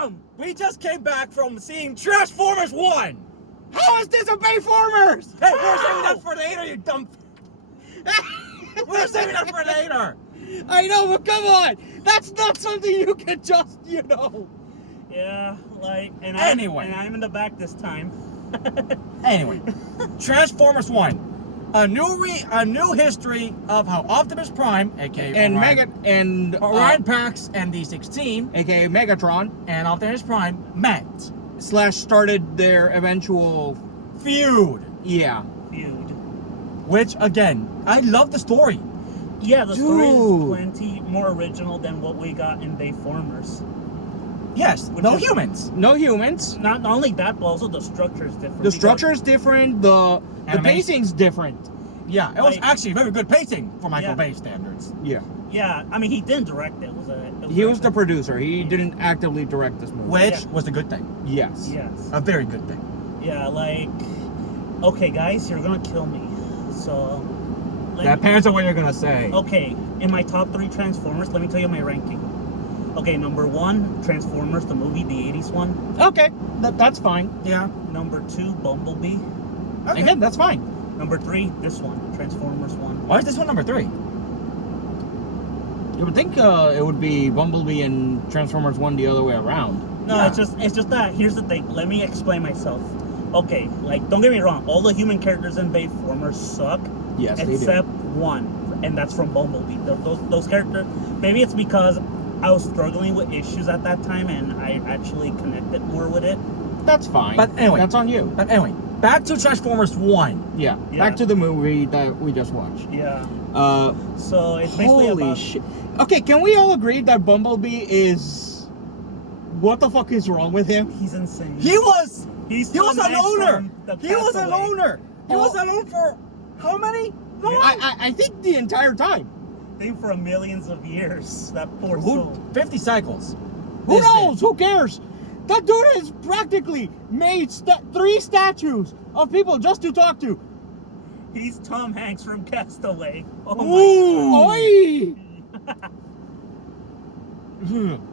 dumb. We just came back from seeing Transformers 1. How is this a Bayformers? Hey, we're saving that for later, you dumb. We're saving that for later. I know, but come on. That's not something you can just, Yeah, like, Anyway. I'm in the back this time. Anyway, Transformers 1. A new history of how Optimus Prime, aka And Orion Pax and D16, aka Megatron, and Optimus Prime met. / started their eventual Feud. feud. Which, again, I love the story. Yeah, the story is Dude. plenty more original than what we got in Bayformers. Yes, Which no is- humans. No humans. Not only that, but also the structure is different. The structure is different. The Animation. pacing's different. Yeah, it was Like- actually very good pacing for Michael Yeah. Bay standards. Yeah. Yeah, I mean, he didn't direct it. He was the producer. He didn't actively direct this movie. Which Yeah. was a good thing. Yes. Yes. A very good thing. Yeah, like, okay, guys, you're gonna kill me. So, let That me- depends on what you're gonna say. Okay, in my top 3 Transformers, let me tell you my ranking. Okay, number 1, Transformers, the movie, the 80s one. Okay. That's fine. Yeah. Number 2, Bumblebee. Okay. Again, that's fine. Number 3, this one, Transformers 1. Why is this one number 3? You would think it would be Bumblebee and Transformers 1 the other way around. No, Yeah. it's just that, here's the thing, let me explain myself. Okay, like, don't get me wrong, all the human characters in Bayformers suck, Yes, they do. except one, and that's from Bumblebee. Those characters, maybe it's because I was struggling with issues at that time and I actually connected more with it. That's fine. But anyway. That's on you. But anyway, back to Transformers 1. Yeah. Yeah. Back to the movie that we just watched. Yeah. Uh, So it's basically holy about shit. Okay, can we all agree that Bumblebee is... What the fuck is wrong with him? he's insane. He was He a loner. He was a loner. He was alone for how many? No. I think the entire time. I think for millions of years. That poor Who, soul. 50 cycles. Who This knows? thing. Who cares? That dude has practically made 3 statues of people just to talk to. He's Tom Hanks from Castaway. Oh Ooh. Oi!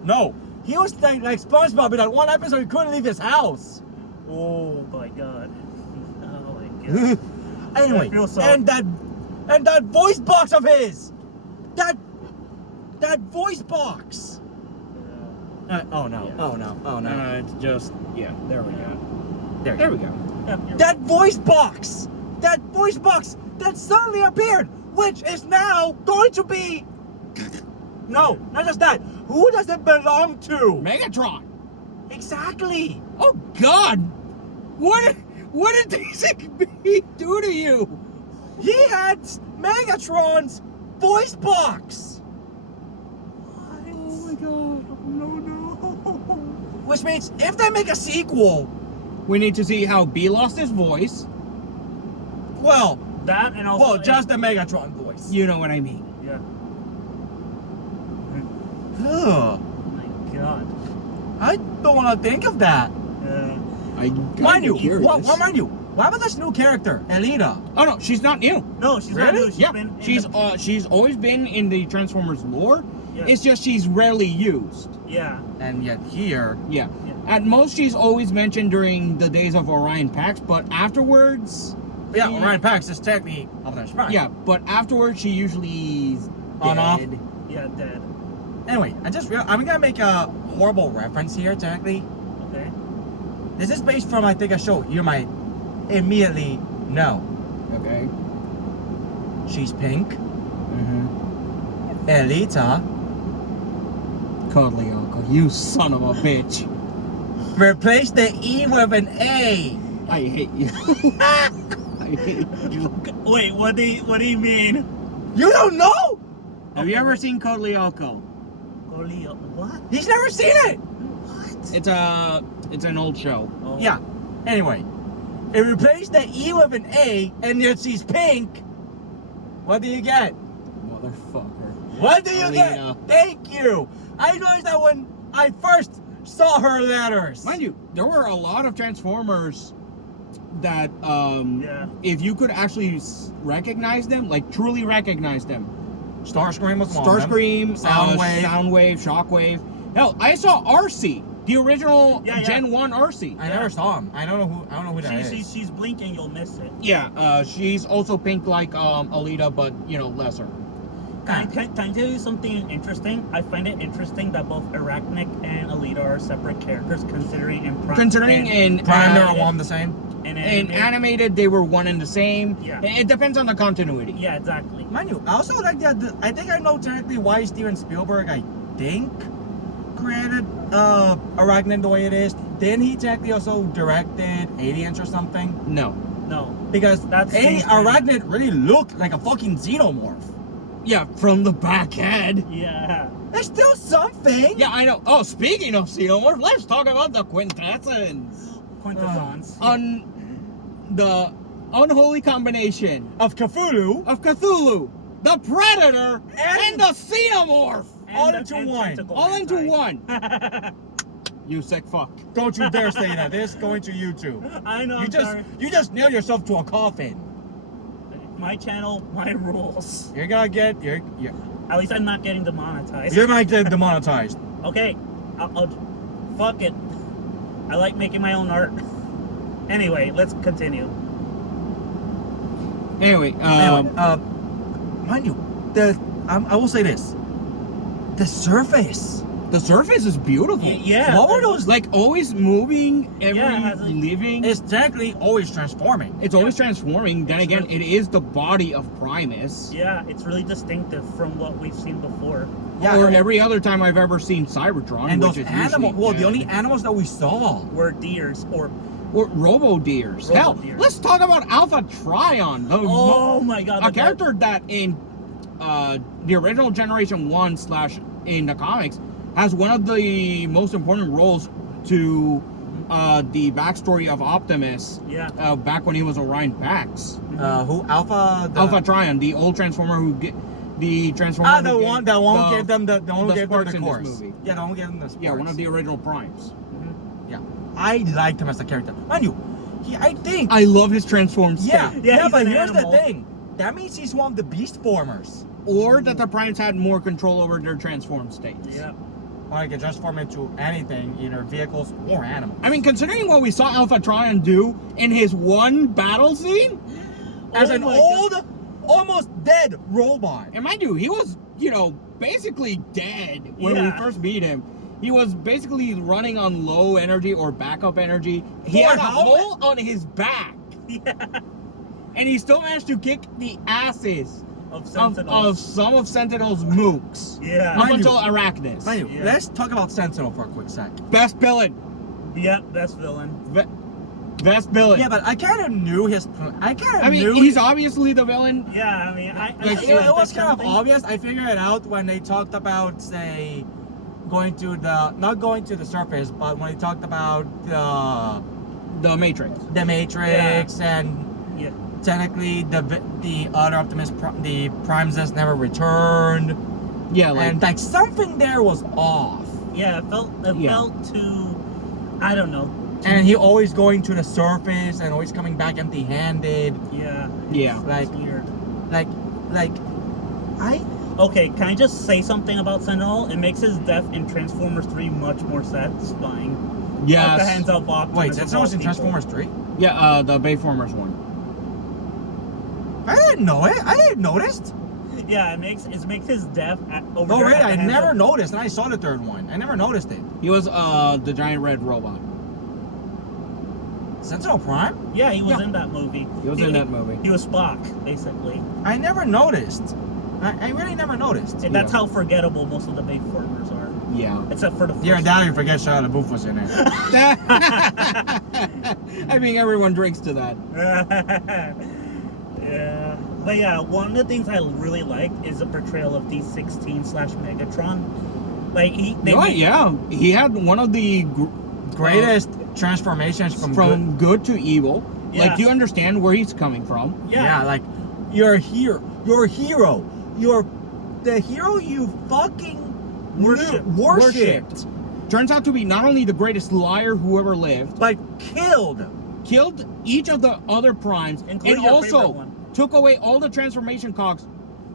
No. He was like SpongeBob in that one episode. He couldn't leave his house. my. Oh my god. Oh my god. Anyway, I feel so- and that voice box of his. That voice box. Oh no. Yeah. Oh no. Oh no. It's just, yeah, there we go. There we go. Yeah, you're That voice box. That voice box that suddenly appeared, which is now going to be. No, not just that. Who does it belong to? Megatron! Exactly. Oh god! What did these do to you? He had Megatron's voice box. Oh my god. Which means if they make a sequel, We need to see how B lost his voice. well, that and also. just the Megatron voice. You know what I mean. Yeah. Ugh. Oh my god. I don't want to think of that. Yeah. Mind you, mind you, why was this new character, Elita? Oh no, she's not new. No, she's not Really? new. Yeah, been in she's always been in the Transformers lore. Yeah. It's just she's rarely used. Yeah. And yet here, Yeah. Yeah. At most, she's always mentioned during the days of Orion Pax, but afterwards, yeah, she- Orion Pax is technically Optimus Prime. yeah, but afterwards she usually is On off. dead. Yeah, dead. Anyway, I'm gonna make a horrible reference here, technically. Okay. This is based from, I think, a show you might immediately know. Okay. She's pink. Mm-hmm. Elita Cuddly uncle, you son of a bitch! replace the E with an A. I hate you. I hate you. Wait, what do you mean? You don't know? Have you ever seen Cuddly Uncle? What? He's never seen it. What? It's an old show. Oh. Yeah. Anyway, it replaced the E with an A, and yet she's pink. What do you get? Motherfucker. What do you Alina. get? Thank you. I noticed that when I first saw her letters. Mind you, there were a lot of Transformers that, Yeah. if you could actually recognize them, like truly recognize them. Starscream was one of them. Starscream, Soundwave. Soundwave, Shockwave. Hell, I saw RC The original Yeah, yeah. Gen 1 Arcee. I never saw him. I don't know who that is. She's blinking, you'll miss it. Yeah, she's also pink like Alita, but lesser. Can I tell you something interesting? I find it interesting that both Arachnic and Alita are separate characters, considering in Prime they were one the same. in in animated they were one and the same. Yeah. It depends on the continuity. Yeah, exactly. Mind you, I also like that. I think I know technically why Steven Spielberg, I think, created Arachnid the way it is. Didn't he technically also directed Aliens or something? No. No. Because That's Arachnid really looked like a fucking xenomorph. Yeah, from the back head. Yeah. There's still something. Yeah, I know. Oh, speaking of xenomorph, let's talk about the quintessence. Quintessence. The unholy combination Of Cthulhu. of Cthulhu, the Predator, and the Xenomorph. all And into and one. tentacle All into hentai. one. You sick fuck. Don't you dare say that. This is going to YouTube. I know. You just nailed yourself to a coffin. My channel, my rules. You're gonna get At least I'm not getting demonetized. you're gonna get demonetized. Okay, I'll fuck it. I like making my own art. Anyway, let's continue. Anyway, Mind you, I will say this. The surface. the surface is beautiful. Yeah. What were those? Like always moving, every Yeah, it has a- living. It's technically always transforming. It's always transforming. Then It's again, really- it is the body of Primus. Yeah, it's really distinctive from what we've seen before. Yeah, Or and- every other time I've ever seen Cybertron, And which those is usually animals. Well, the only dead. animals that we saw. Were deers or Or Robo-Deers. Hell, Robo-Deers. let's talk about Alpha Trion. oh my god, A character that in the original Generation 1 / in the comics has one of the most important roles to the backstory of Optimus Yeah. back when he was Orion Pax. Who Alpha? Alpha Trion, the old Transformer the Transformer. Ah, who the gave one that won't give them the one who the gave them sparks the in this course. movie. Yeah, the one who gave them the sparks. Yeah, one of the original Primes. Yeah, I liked him as a character. Mind you, I think. I love his transformed state. Yeah, he's but an here's animal. the thing. That means he's one of the Beast Formers. Or that the Primes had more control over their transformed states. Yeah. Or he can transform into anything, either vehicles or animals. I mean, considering what we saw Alpha Trion do in his one battle scene, As Oh an my old, almost dead robot. and mind you, he was, basically dead when we Yeah. first meet him. He was basically running on low energy or backup energy. He For had a how hole on his back, Yeah. and he still managed to kick the asses Of of Sentinels. some of Sentinel's mooks. Yeah. Up Mind until you- Arachnus. Mind you, Yeah. let's talk about Sentinel for a quick sec. Best villain. Yeah, best villain. Best villain. Yeah, but I kind of knew his. I kind of I mean, knew. he's obviously the villain. Yeah, I mean, I Like, It suspected was kind of something. obvious. I figured it out when they talked about, say, not going to the surface, but when they talked about The Matrix. the Matrix and Yeah. technically the other Optimus, the Primes never returned, Yeah, like and like something there was off. Yeah, it felt Yeah. too, I don't know. And he always going to the surface and always coming back empty-handed. Yeah. Yeah. Like, It's weird. like, I. Okay, can I just say something about Sentinel? It makes his death in Transformers 3 much more satisfying. Like the yes. hands up Optimus. Wait, of that's all was in people. Transformers 3? Yeah, the Bayformers one. I didn't know it. I didn't notice. Yeah, it makes his death over No, there right. at the I hands never of- noticed, and I saw the third one. I never noticed it. He was the giant red robot. Sentinel Prime? Yeah, he was Yeah. in that movie. He was in that movie. He was Spock, basically. I never noticed. I really never noticed. And that's Yeah. how forgettable most of the Bayformers are. Yeah. Except for the first Your daddy forget Shia LaBeouf was in it. I mean, everyone drinks to that. Yeah. But yeah, one of the things I really liked is the portrayal of D16/Megatron. Like, Yeah, he had one of the Greatest transformations from good to evil. Yeah. Like, do you understand where he's coming from? Yeah, like you're here. You're a hero. You're the hero you fucking worshipped. Turns out to be not only the greatest liar who ever lived, Like killed. killed each of the other primes, Including and your favorite also one. took away all the transformation cogs.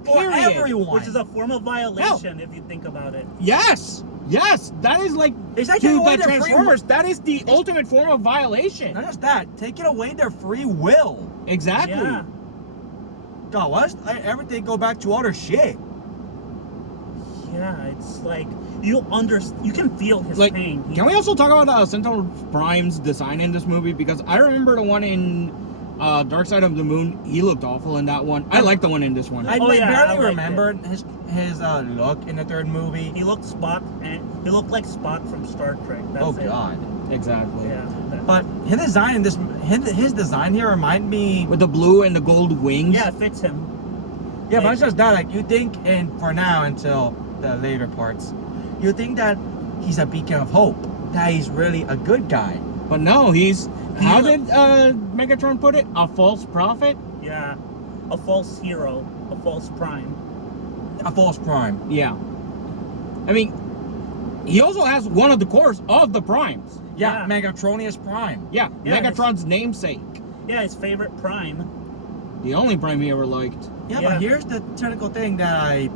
For Period. everyone. Which is a form of violation if you think about it. Yes. Yes, that is like It's like to taking away the their free Transformers. That is the ultimate form of violation. Not just that, taking away their free will. Exactly. Yeah. God, what's everything go back to other shit? Yeah, it's like you can feel his Like, pain. can we also talk about Sentinel Prime's design in this movie? Because I remember the one in Dark Side of the Moon. He looked awful in that one. I like the one in this one. I Oh, yeah, I barely liked remember his look in the third movie. He looked Spock, and he looked like Spock from Star Trek. That's Oh it. God! Exactly. Yeah. But his design in this, his design here remind me. With the blue and the gold wings. Yeah, it fits him. Yeah, but it's just that, like, you think, and for now until the later parts, you think that he's a beacon of hope, that he's really a good guy. But no, he's. How did Megatron put it? A false prophet? Yeah, a false hero, a false prime. A false prime. Yeah. I mean, he also has one of the cores of the primes. Yeah, Yeah. Megatronius Prime. Yeah, Yeah, Megatron's namesake. Yeah, his favorite prime. The only prime he ever liked. Yeah, Yeah. but here's the technical thing that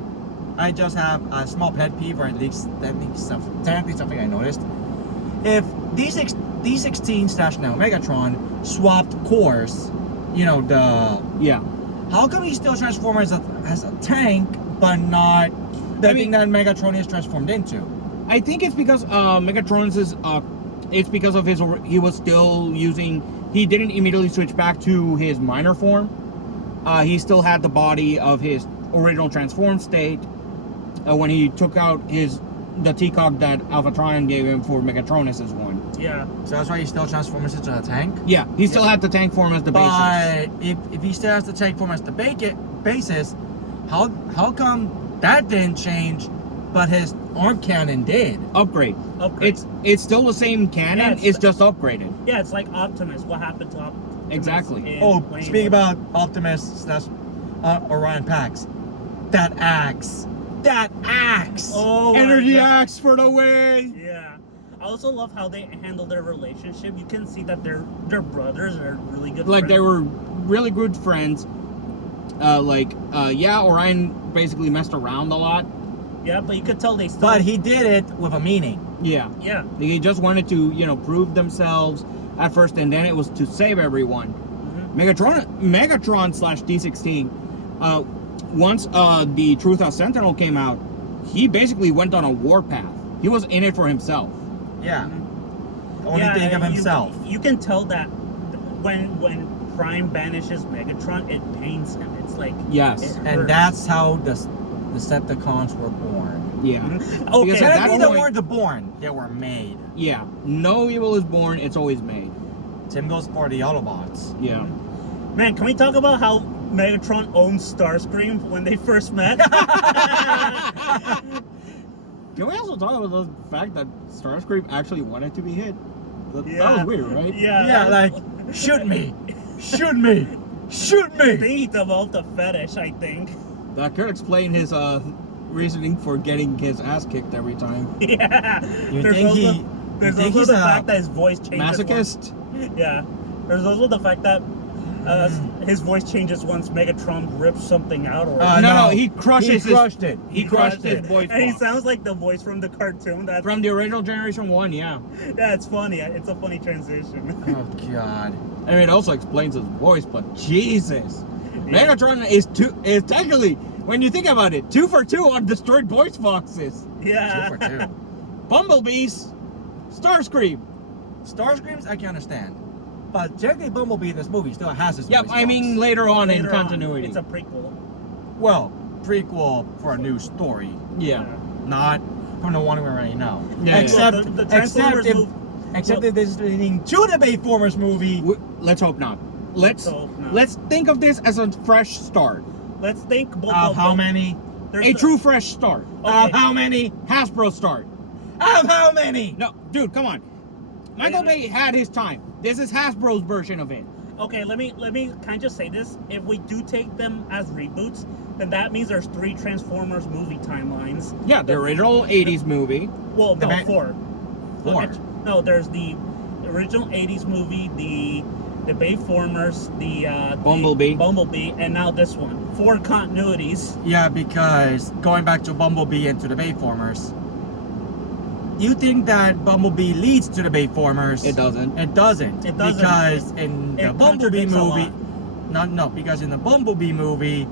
I just have a small pet peeve, or at least technically something I noticed. If D16/now Megatron swapped cores, you know, Yeah. how come he still transforms as a tank, but not the I thing mean- that Megatron is transformed into? I think it's because Megatron's is it's because of his he was still using he didn't immediately switch back to his minor form. He still had the body of his original transformed state when he took out the T-Cog that Alpha Trion gave him for Megatronus's one. Yeah. So that's why he still transforms into a tank. Yeah, he still had the tank form as the basis. But if he still has the tank form as the basis, how come that didn't change, but his arm cannon did? Upgrade. Upgrade. It's still the same cannon. Yeah, it's just upgraded. Yeah, it's like Optimus. What happened to Optimus? Exactly. in Oh, Wayne? speaking about Optimus, that's Orion Pax. That axe. Oh, my Energy God. axe for the win. Yeah. I also love how they handle their relationship. You can see that they're brothers. They're really good. Like friends. they were really good friends. Orion basically messed around a lot. Yeah, but you could tell they still. But he did it with a meaning. Yeah. Yeah. They just wanted to, prove themselves at first, and then it was to save everyone. Mm-hmm. Megatron/D16. Once the Truth as Sentinel came out, he basically went on a warpath. He was in it for himself. Yeah. Mhm. Only think of himself. You can tell that when Prime banishes Megatron, it pains him. It's like Yes. it And hurts. that's how the Decepticons were born. Yeah. Mhm. Because Okay. at They that don't point- weren't the born, they were made. Yeah. No evil is born; it's always made. Same goes for the Autobots. Yeah. Man, can we talk about how Megatron owns Starscream when they first met? Can we also talk about the fact that Starscream actually wanted to be hit? That Yeah. was weird, right? Yeah. Yeah, like, shoot me! Shoot me! Shoot I me! think he developed a fetish. I think. That could explain his reasoning for getting his ass kicked every time. Yeah. You There's think also, he- There's you think also he's the a fact that his voice changes. Masochist? Yeah. There's also the fact that his voice changes once Megatron rips something out or. No, he crushes He crushed it. He crushed his voice And he box. sounds like the voice from the cartoon. That's From the original Generation 1, yeah. yeah, it's funny. It's a funny transition. Oh god. I mean, it also explains his voice, but Jesus. Yeah. Megatron is technically, when you think about it, 2 for 2 on destroyed voice boxes. Yeah. 2 for 2. Bumblebees, Starscream. Starscreams, I can understand. But technically, Bumblebee in this movie still has his Yep, voice I mean box. later on in Later on, continuity. it's a prequel. Well, prequel for a new story, Yeah. not from the one we already know. Yeah, yeah. except, The Transformers except, if, move- except if this is leading to the Bayformers movie. Let's hope not. Let's hope not. let's think of this as a fresh start. Let's think both Of how many? There's A the- true fresh start. Okay. Of how many? Hasbro start. Of how many? No, dude, come on. Michael Bay had his time. This is Hasbro's version of it. Okay, let me can I just say this? If we do take them as reboots, then that means there's 3 Transformers movie timelines. Yeah, the original 80s movie. Well, no, The 4. Four. No, there's the original 80s movie, the Bayformers, Bumblebee. Bumblebee, and now this one. 4 continuities. Yeah, because going back to Bumblebee and to the Bayformers, you think that Bumblebee leads to the Bayformers. It doesn't. It doesn't. It doesn't. Because in the It Bumblebee contradicts a movie, lot. no, because in the Bumblebee movie,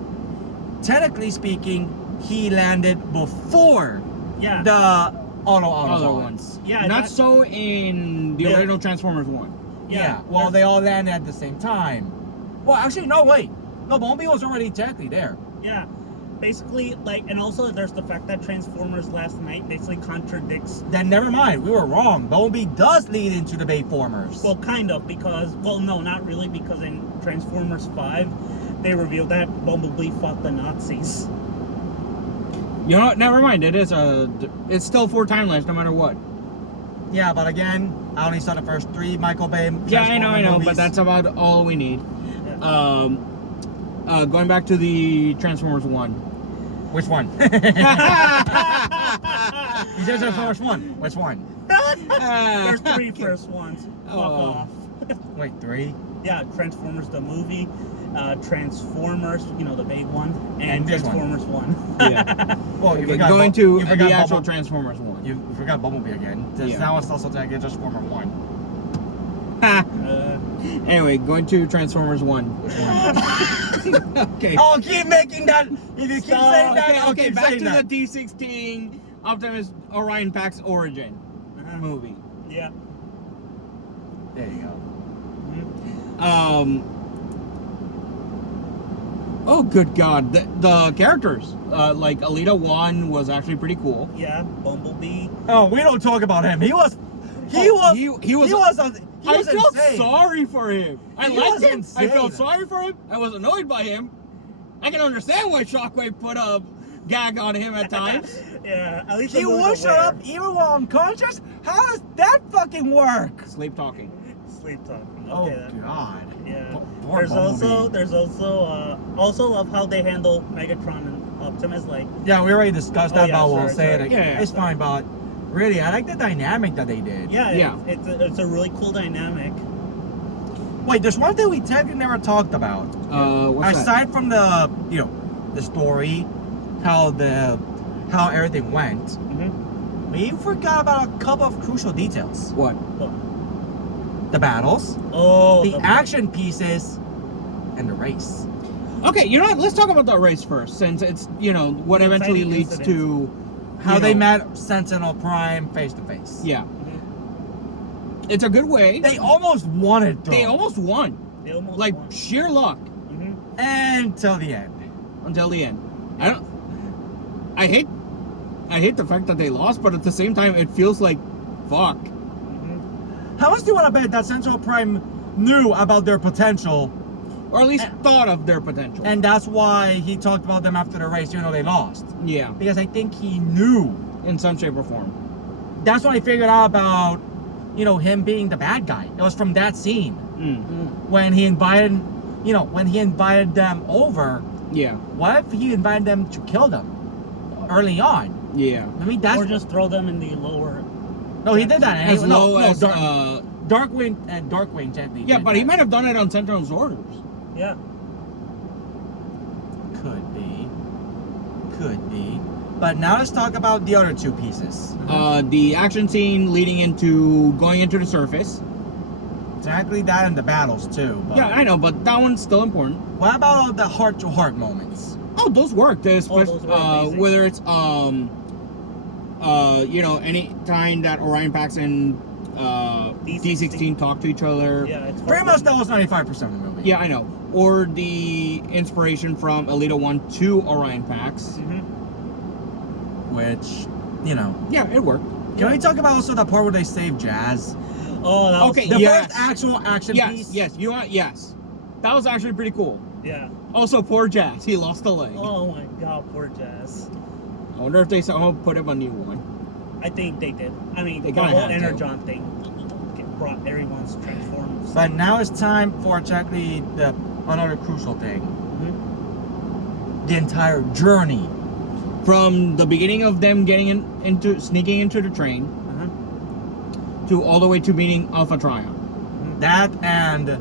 technically speaking, he landed before Yeah. the Other Autobots. ones. Yeah, Not that- so in the Yeah. original Transformers 1. Yeah. Well, they all landed at the same time. Well, actually, no, wait. No, Bumblebee was already technically there. Yeah. Basically, like, and also there's the fact that Transformers Last Night basically contradicts. Then never mind. We were wrong. Bumblebee does lead into the Bayformers. Well, kind of, because, well, no, not really, because in Transformers 5, they revealed that Bumblebee fought the Nazis. You know what? Never mind. It's still 4 timelines, no matter what. yeah, but again, I only saw the first 3 Michael Bay. Yeah, I know, Transformer but that's movies. about all we need. Yeah. Going back to the Transformers 1. Which one? You said Transformers 1. Which one? There's 3 first ones. Fuck Oh. off. Wait, 3? Yeah, Transformers the movie, Transformers, you know, the big one, and And this one. Transformers 1. Yeah. Well, you Okay, forgot going Bu- to you the forgot actual Bumble- Transformers 1. You forgot Bumblebee again. Yeah. Now it's also technically Transformer 1. Anyway, going to Transformers 1. Okay. I'll keep making that. If you keep Stop. saying that, Okay, I'll okay, keep back saying to that. the D16 Optimus Orion Pax origin Uh-huh. movie. Yeah. There you go. Oh, good God. The characters, like Alita 1 was actually pretty cool. Yeah, Bumblebee. Oh, we don't talk about him. He was. He was I was felt insane. sorry for him. I He liked was him. I felt insane. sorry for him. I was annoyed by him. I can understand why Shockwave put a gag on him at times. Yeah, at least He the movie's would shut aware. up even while unconscious. How does that fucking work? Sleep talking. Sleep talking. Oh Okay, then. God. Yeah. Poor There's Bumblebee. also love how they handle Megatron and Optimus. Like, Yeah, we already discussed Oh, that, yeah, but we'll sorry, say sorry. it. Yeah, It's fine, but really, I like the dynamic that they did. yeah, Yeah. it's a really cool dynamic. Wait, there's one thing we technically never talked about. What's that? Aside from the, the story, how everything went, Mm-hmm. we forgot about a couple of crucial details. What? The battles, Oh, the action pieces, and the race. Okay, you know what? Let's talk about the race first, since it's, what The eventually exciting leads incidents. to... How you they know, met Sentinel Prime face to face. Yeah. Mhm. It's a good way. They almost won it, though. They almost won. They almost Like, won. sheer luck Mhm. Until the end. until the end. I hate the fact that they lost, but at the same time, it feels like, fuck. Mhm. How much do you want to bet that Sentinel Prime knew about their potential, Or at least thought of their potential. and that's why he talked about them after the race, even though they lost? Yeah, Because I think he knew. in some shape or form. That's when I figured out about, him being the bad guy. It was from that scene Mm. when he invited, them over. Yeah, What if he invited them to kill them early on? yeah. I mean, that's Or just throw them in the lower. no, he did that. And As he, low no, as, Darkwing and Darkwing technically. yeah, did but he that. might have done it on Sentinel's orders. Yeah. Could be. But now let's talk about the other 2 pieces. The action scene leading into going into the surface. Exactly that and the battles too. But Yeah, I know, but that one's still important. what about all the heart-to-heart moments? Oh, those work. those were amazing. Whether it's any time that Orion Pax and D16 talk to each other. Yeah, it's Pretty much that was 95% of the movie. Yeah, I know. Or the inspiration from Alita 1 to Orion Pax. Mhm. Which, Yeah, it worked. Can we talk about also the part where they save Jazz? Oh, that was Okay, The Yes. first actual action Yes, piece? yes. You know what? Yes. That was actually pretty cool. Yeah. Also, poor Jazz. He lost a leg. Oh my God, poor Jazz. I wonder if they somehow put him a new one. I think they did. I mean, They the kinda whole had to. Energon thing brought everyone's transformed. But now it's time for exactly another crucial thing. Mhm. The entire journey. From the beginning of them sneaking into the train Uh-huh. to all the way to meeting Alpha Trion. That and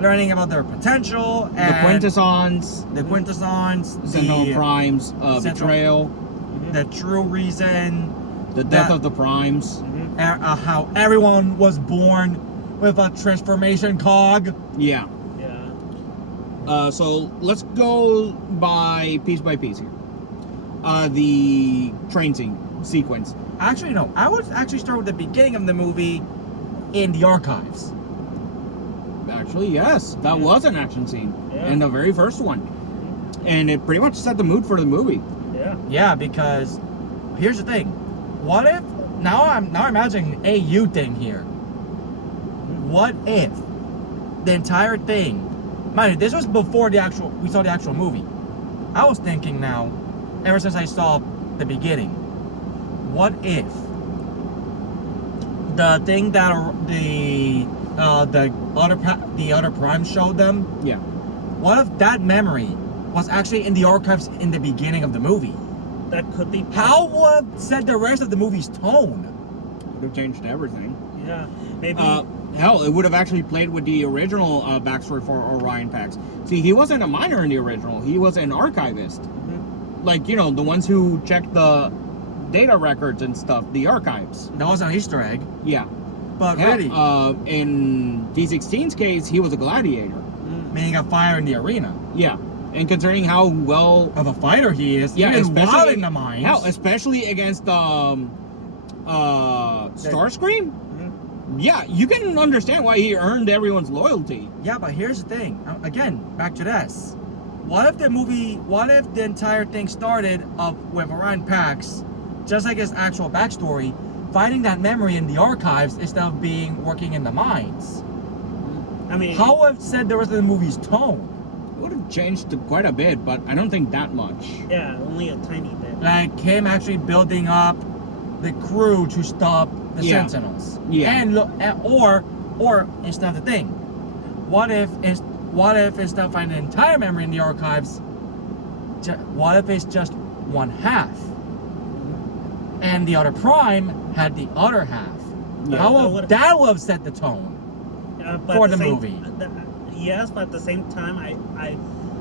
learning about their potential The and Quintessons, the Quintessons, Sentinel the, Prime's Sentinel- betrayal. Mhm. the true reason, The death That- of the primes. Mhm. How everyone was born with a transformation cog. Yeah. Yeah. So let's go by piece here. The train sequence. Actually, no. I would actually start with the beginning of the movie in the archives. Actually, yes, that Yeah. was an action scene Yeah. in the very first one, and it pretty much set the mood for the movie. Yeah. Yeah, because here's the thing. What if now I'm imagining a you thing here. What if the entire thing, mind you, this was before we saw the actual movie. I was thinking now, ever since I saw the beginning, what if the thing that the other prime showed them, Yeah. what if that memory was actually in the archives in the beginning of the movie? That could be. How would set the rest of the movie's tone? Would have changed everything. Yeah. Maybe. Hell, it would have actually played with the original backstory for Orion Pax. See, he wasn't a miner in the original. He was an archivist. Mhm. Like, you know, the ones who checked the data records and stuff, the archives. That was an Easter egg, Yeah. but Hell, really, in D16's case, he was a gladiator. Mm. meaning a fire in the arena. Yeah. And considering how well Of a fighter he is, Yeah, even while especially- in the mines. hell, especially against Starscream, Mhm. yeah, you can understand why he earned everyone's loyalty. Yeah, but here's the thing. Again, back to this. What if the entire thing started with Orion Pax, just like his actual backstory, finding that memory in the archives instead of working in the mines? I mean. How would have said the rest of the movie's tone? It would have changed quite a bit, but I don't think that much. Yeah, only a tiny bit. Like him actually building up the crew to stop the Yeah. Sentinels. Yeah. And look, or instead of the thing, what if instead of finding the entire memory in the archives, what if it's just one half, and the other prime had the other half? Yeah. That would have set the tone. But For at the same- movie. Yes, but at the same time,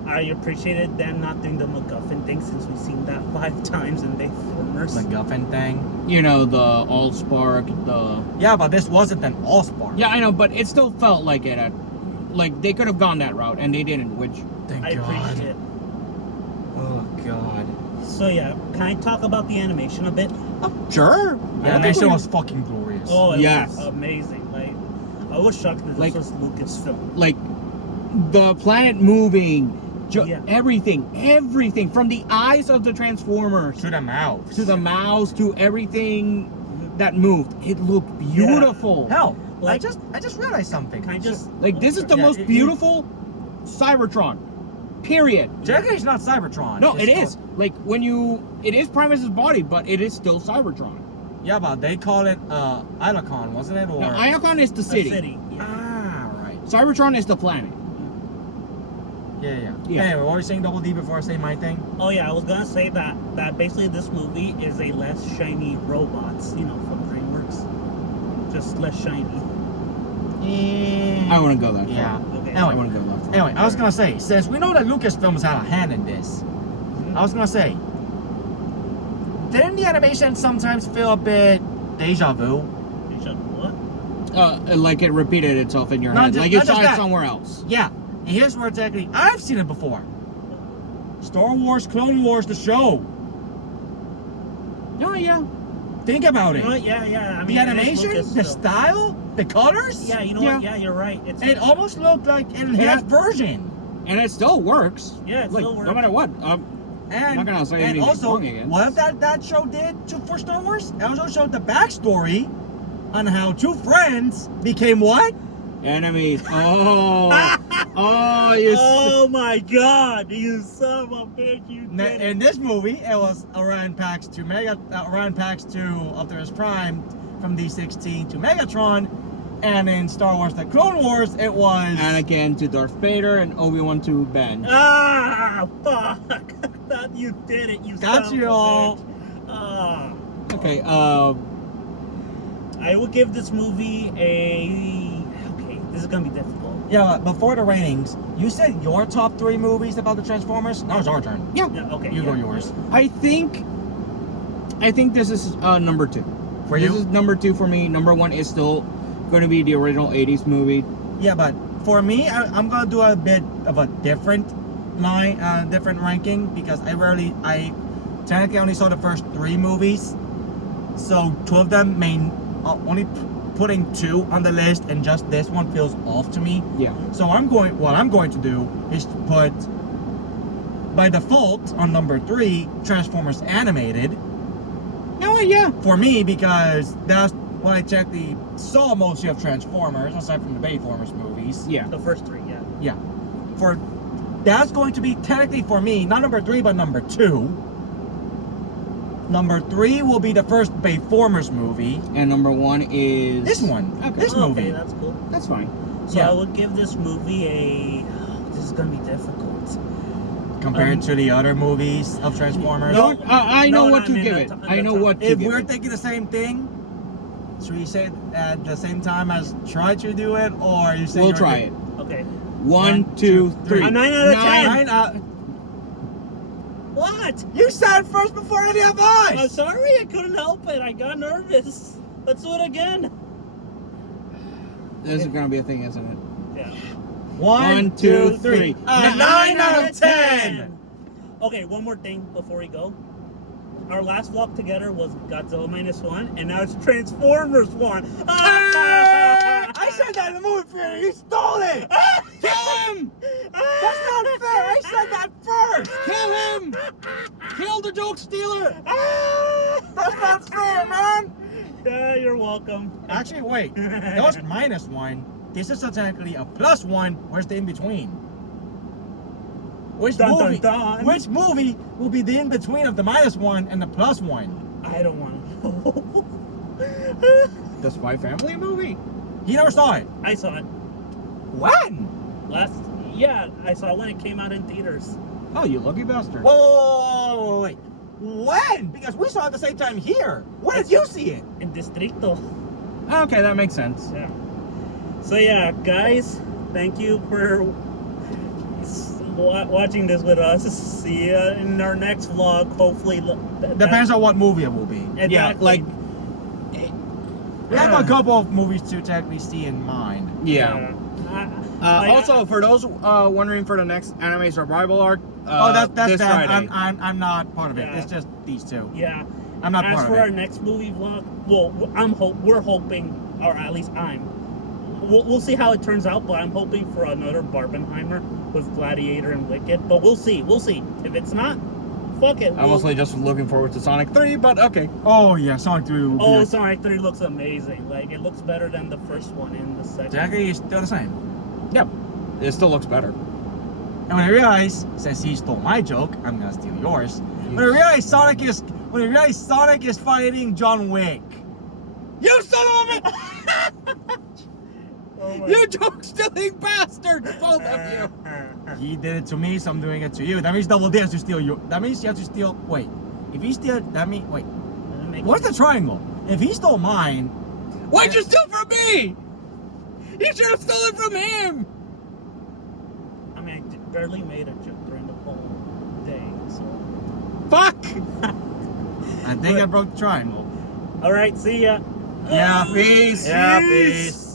I appreciated them not doing the MacGuffin thing since we've seen that 5 times in Transformers. MacGuffin thing. You know, the Allspark, the... Yeah, but this wasn't an Allspark. Yeah, I know, but it still felt like it had... Like, they could have gone that route, and they didn't, which... Thank I God. appreciate it. Oh God. So yeah, can I talk about the animation a bit? Sure! The animation was fucking glorious. Oh, it Yes. was amazing. Like, I was shocked that Like- this was Lucasfilm. Like, the planet moving, Yeah. everything, from the eyes of the Transformers To the mouth. to the mouths to everything that moved. It looked beautiful. Hell, Like- I just realized something. Can I just Like, this is the Yeah, most it- beautiful Cybertron. Period. Technically, it's not Cybertron. No, It's it is. called- Like, it is Primus's body, but it is still Cybertron. Yeah, but they call it Ilocon, wasn't it? Or Now, Iacon is the a city. Yeah. ah, right. Cybertron is the planet. Yeah. Yeah. Anyway, what were you saying, Double D, before I say my thing? Oh yeah, I was gonna say that basically this movie is a less shiny robots, you know, from DreamWorks. Just less shiny. I wouldn't go that far. Yeah. Okay. I Anyway, wouldn't go that far. anyway, I was gonna say, since we know that Lucasfilms had a hand in this, I was gonna say, didn't the animation sometimes feel a bit deja vu? What? Like it repeated itself in your Not head. just- Like you not saw just it that. somewhere else. Yeah, and here's where technically I've seen it before. Star Wars, Clone Wars, the show. Oh, yeah. Think about You it. know what? Yeah. I mean, The it is animation, Lucas, the so- style, the colors. Yeah, you know Yeah. what? Yeah, you're right. It's It almost looked like an enhanced version. And it still works. Yeah, it like, still works. No matter what. And, I'm not gonna say and anything also, wrong again. what that show did for Star Wars? It also showed the backstory on how two friends became what? Enemies. Oh. Oh, you. Oh my God! You son of a bitch! You did it. In this movie, it was Orion Pax to Orion Pax to Optimus Prime from D16 to Megatron, and in Star Wars: The Clone Wars, it was Anakin to Darth Vader and Obi-Wan to Ben. Ah, fuck! That you did it. You Got son you of a all. bitch. Ah. Okay, I would give this movie a. Okay, this is gonna be difficult. Yeah, but before the ratings, you said your top 3 movies about the Transformers. Now it's our turn. Yeah, okay. You go yeah. yours. I think I think this is number 2. For This you? is number 2 for me. Number 1 is still going to be the original 80s movie. Yeah, but for me, I'm gonna do a bit of a different different ranking because I technically only saw the first 3 movies, so 2 of them only putting 2 on the list, and just this one feels off to me. Yeah. So what I'm going to do is to put by default on number 3 Transformers Animated. No, yeah. For me, because that's when I technically saw mostly of Transformers, aside from the Bayformers movies. Yeah. The first 3, yeah. Yeah. That's going to be technically for me, not number 3, but number 2. Number 3 will be the first Bayformers movie. And number 1 is This one. Okay. This movie. Okay, that's cool. That's fine. So Yeah. I would give this movie a. This is gonna be difficult. Compared to the other movies of Transformers. No, I know no, what I to mean, give the it. t- I the know top- what to If give we're it. thinking the same thing, should we say it at the same time as try to do it, or you say We'll you're try thinking- it. Okay. 1, 2, 3. A 9 out of 10. 9 out. What? You said it first before any of us. I'm sorry, I couldn't help it. I got nervous. Let's do it again. This is gonna be a thing, isn't it? Yeah. 1, 2, 3. A 9 out of 10. Okay, one more thing before we go. Our last vlog together was Godzilla -1, and now it's Transformers 1. I said that in the movie theater. You stole it. Kill him! That's not fair. I said that first. Kill him! Kill the joke stealer! That's not fair, man. Yeah, you're welcome. Actually, wait. That was -1. This is technically a +1. Where's the in between? Which Dun, dun, movie? dun. Which movie will be the in between of the -1 and the +1? I don't want to. The Spy Family movie? He never saw it. I saw it When? Yeah, I saw it when it came out in theaters. Oh, you lucky bastard. Whoa, wait. When? Because we saw it at the same time here. When did you see it? In Distrito. Okay, that makes sense. Yeah. So yeah, guys, thank you for watching this with us. See you in our next vlog. Hopefully, Depends on what movie it will be. Exactly. Yeah, like, We have a couple of movies to technically see in mind. yeah. I- Also, for those wondering for the next anime survival arc, That's this them. Friday. I'm not part of it. Yeah. It's just these two. Yeah. I'm not As part for of our it. next movie vlog, well, we're hoping, or at least we'll see how it turns out. But I'm hoping for another Barbenheimer with Gladiator and Wicked. But we'll see. We'll see. If it's not, fuck it. I'm mostly just looking forward to Sonic 3, but okay. Oh yeah, Sonic 3 will be. Oh, Sonic 3 looks amazing. Like, it looks better than the first one in the second. Technically, it's still the same. Yep. It still looks better. And when I realize, since he stole my joke, I'm gonna steal yours. When I realize Sonic is fighting John Wick. You son of a bitch! Oh my- You joke stealing bastards, both of you! He did it to me, so I'm doing it to you. That means double dare to steal you. That means you have to steal. Wait, if he steal, that means wait. What's the triangle? If he stole mine, Why'd you steal from me? You should have stolen from him! I mean, I barely made a joke during the whole day, so. Fuck! I think I broke the triangle. Alright, see ya. Yeah, peace. Yeah, peace.